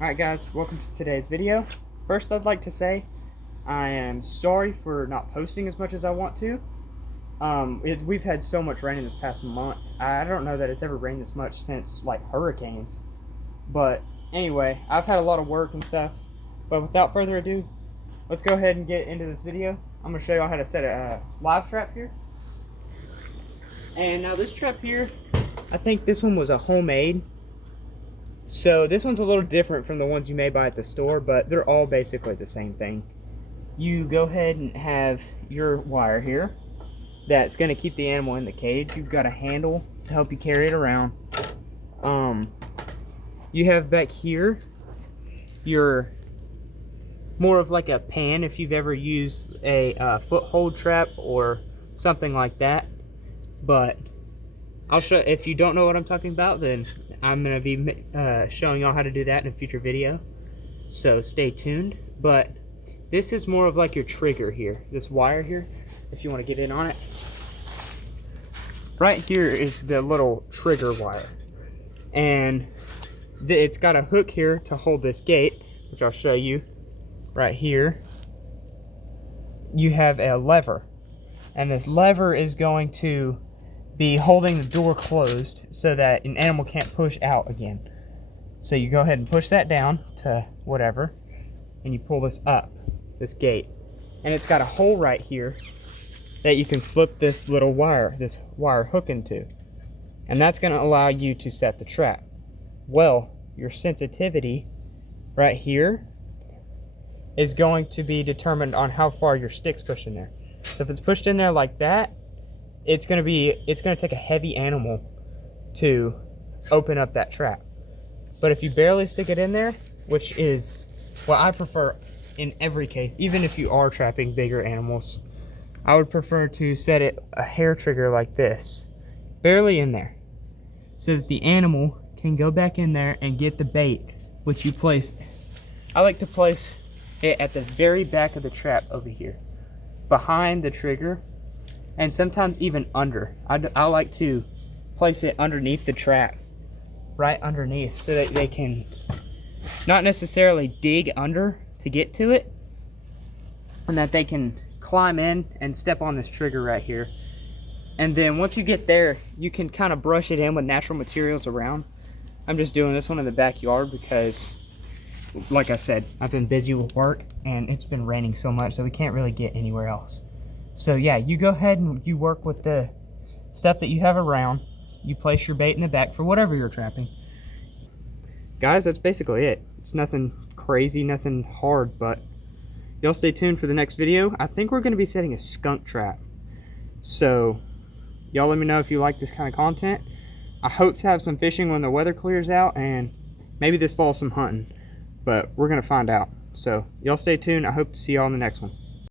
Alright guys, welcome to today's video. First I'd like to say I am sorry for not posting as much as I want to. We've had so much rain in this past month. I don't know that it's ever rained this much since like hurricanes. But anyway, I've had a lot of work and stuff. But without further ado, let's go ahead and get into this video. I'm going to show you all how to set a live trap here. And now this trap here, I think this one was a homemade. So this one's a little different from the ones you may buy at the store, but they're all basically the same thing. You go ahead and have your wire here that's going to keep the animal in the cage. You've got a handle to help you carry it around. You have back here your more of like a pan if you've ever used a foothold trap or something like that. But I'll show, if you don't know what I'm talking about, then I'm going to be showing y'all how to do that in a future video. So stay tuned. But this is more of like your trigger here. This wire here, if you want to get in on it. Right here is the little trigger wire. And it's got a hook here to hold this gate, which I'll show you. Right here, you have a lever. And this lever is going to be holding the door closed so that an animal can't push out again. So you go ahead and push that down to whatever, and you pull this up, this gate. And it's got a hole right here that you can slip this little wire, this wire hook into. And that's going to allow you to set the trap. Well, your sensitivity right here is going to be determined on how far your stick's pushed in there. So if it's pushed in there like that, it's going to take a heavy animal to open up that trap. But if you barely stick it in there, which is what I prefer in every case, even if you are trapping bigger animals, I would prefer to set it a hair trigger like this, barely in there, so that the animal can go back in there and get the bait, which you place. I like to place it at the very back of the trap over here, behind the trigger, and sometimes even under. I like to place it underneath the trap, right underneath, so that they can not necessarily dig under to get to it, and that they can climb in and step on this trigger right here. And then once you get there, you can kind of brush it in with natural materials around. I'm just doing this one in the backyard because, like I said, I've been busy with work and it's been raining so much, so we can't really get anywhere else. So yeah, you go ahead and you work with the stuff that you have around. You place your bait in the back for whatever you're trapping. Guys, that's basically it. It's nothing crazy, nothing hard, but y'all stay tuned for the next video. I think we're going to be setting a skunk trap. So y'all let me know if you like this kind of content. I hope to have some fishing when the weather clears out, and maybe this fall some hunting. But we're going to find out. So y'all stay tuned. I hope to see y'all in the next one.